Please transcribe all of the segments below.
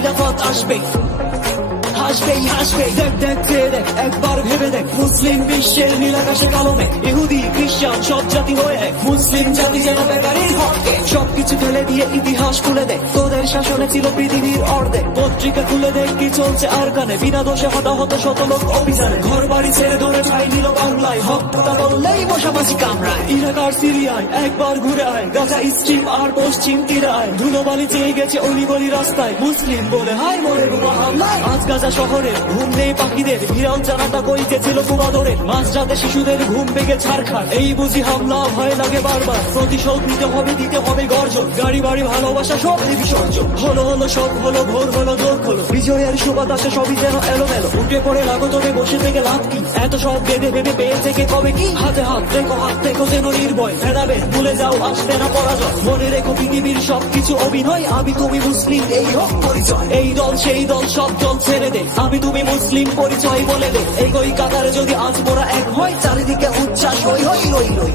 খিলাফত আসবে, হাসবেই হাসবে। দেখ দেখ চেয়ে দেখ, একবার ভেবে দেখ, মুসলিম বিশ্বের নীলাকাশে কালো মেঘ, ইহুদি খ্রিস্টান সব জাতি হয়ে এক, মুসলিম জাতি যেন বেকারির হককে। সবকিছু ফেলে দিয়ে ইতিহাস খুলে দেখ, তোদের শাসনে ছিল পৃথিবীর অর্ধেক। পত্রিকা খুলে দেখ কি চলছে আর কানে, বিনা দোষে হতাহত শত লোক অভিযানে। ঘর বাড়ি ছেড়ে ধরে ঠাই নিল বাংলায়, হক কথা বললেই মশামাছি কামড়ায়। ইরাক আর সিরিয়ায় একবার ঘুরে আয়, গাজা স্ট্রিপ আর পশ্চিম তীরায়। ধুলোবালি চেয়ে গেছে অলিগলি রাস্তায়, মুসলিম বলে হাই মোরে বোমা হামলায়। আজ গাজা শহরে ঘুম নেই পাখিদের, বিড়াল জানাটা কই গেছিল কুমাদরে। মাঝ রাতে শিশুদের ঘুম ভেঙে ছাড়খাড়, এই বুঝি হামলা ভয় লাগে বারবার। প্রতিশোধ নিতে হবে, দিতে হবে গর্জন, গাড়ি বাড়ি ভালোবাসা সব বিসর্জন। হলো হলো সব হলো, ভোর হলো দোর হলো, বিজয়ের সুবাতাসে সবই যেন এলোমেলো। উঠে পড়ে লাগতরে বসে থেকে লাভ কি, এত সব বেঁধে ভেবে পেয়ে থেকে কবে কি। হাতে হাত দেখো যেন নির্ভয়, ফেরাবে ভুলে যাও আসবে না পরাজয়। মনে রেখো পৃথিবীর সবকিছু অভিনয়, আমি তুমি মুসলিম এই হোক পরিচয়। এই দল সেই দল সব দল ছেড়ে দে, আমি তুমি মুসলিম পরিচয় বলে দে। এই কাতারে যদি আজ মোরা এক হয়, চারিদিকে উচ্ছ্বাস হই হই রই রই।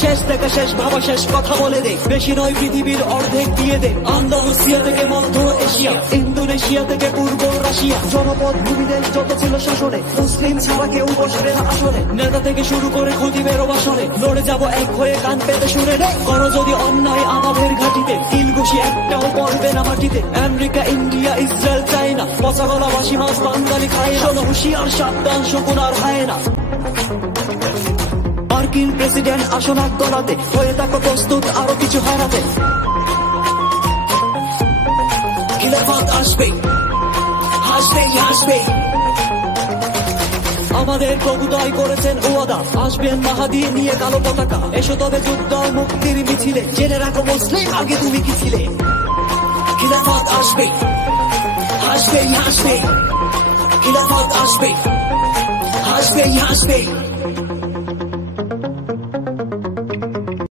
শেষ দেখা শেষ ভাবা শেষ কথা বলে দে, বেশি নয় পৃথিবীর অর্ধেক দিয়ে দে। আন্দালুসিয়া থেকে মধ্য এশিয়া, ইন্দোনেশিয়া থেকে পূর্ব রাশিয়া, জনপদ ভূমিদেশ যত ছিল শাসনে, মুসলিম ছাড়া কেউ বসবে না আসনে। নেতা থেকে শুরু করে খতিবেরও বাসনে, লড়ে যাব এক হয়ে কান পেতে শুনে রে। করো যদি অন্যায় আমাদের ঘাটিতে, কিলঘুষি একটাও পড়বে না মাটিতে। আমেরিকা ইন্ডিয়া ইসরায়েল চায়না, পচা গলা বাসি মাছ বাঙালি খায় না। শোনো হুঁশিয়ার সাবধান, শকুন আর হায় না। মার্কিন প্রেসিডেন্ট আসন হাত গলাতে, হয়ে থাকো প্রস্তুত আরো কিছু হারাতে। খিলাফত আসবে, হাসবেই হাসবে। আমাদের প্রভুতাই করেছেন ওয়াদা, আসবেন মাহাদি নিয়ে কালো পতাকা। এসো তবে যুদ্ধ মুক্তির মিছিলে, জেনে রাখো মুসলিম আগে তুমি কি ছিলে। খিলাফত আসবে, হাসবেই হাসবে। খিলাফত আসবে, হাসবেই হাসবে।